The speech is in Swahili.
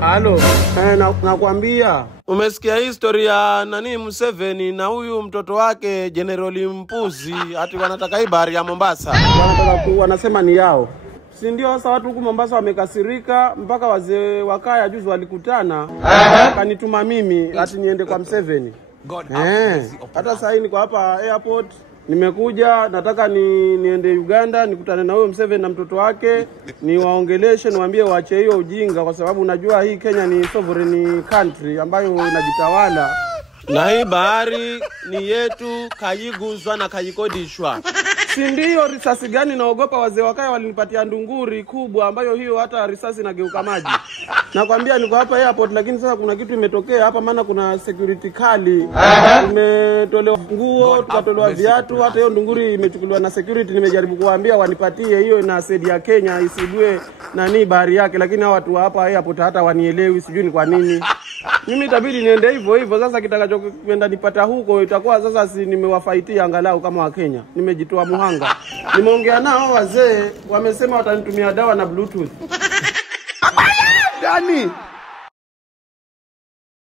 Halo, nakwambia umesikia historia ya nani Museveni na huyu mtoto wake General Mpuzi ati wanataka hii bahari ya Mombasa. Wanasema ni yao. Si ndio sasa watu huku Mombasa wamekasirika mpaka wazee wakaya juzi walikutana. Kanituma mimi ati niende kwa Museveni. Hata sasa hivi niko hapa airport. Nimekuja nataka niende Uganda nikutane na huyo Museveni na mtoto wake niwaongeleshe niwaambie waache hiyo ujinga kwa sababu unajua hii Kenya ni sovereign country ambayo inajitawala na hii bahari ni yetu, kayiguzwa na kayikodishwa. Si ndio risasi gani naogopa wazee wakaya walinipatia ndunguri kubwa ambayo hiyo hata risasi inageuka maji. Nakwambia niko hapa airport lakini sasa kuna kitu imetokea hapa maana kuna security kali. Tumetolewa nguo, tukatolewa viatu, hata hiyo ndunguri imechukuliwa na security. Nimejaribu kuwaambia wanipatie hiyo na sedi ya Kenya isibue nani bahari yake lakini hao watu hapa airport hata wanielewi sijui ni kwa nini. Mimi itabidi niende hivyo sasa kitakachokwenda nipata huko itakuwa sasa si nimewafaitia angalau kama wa Kenya. Nimejitoa muhanga. Nimeongea nao wazee wamesema watanitumia dawa na Bluetooth. Dani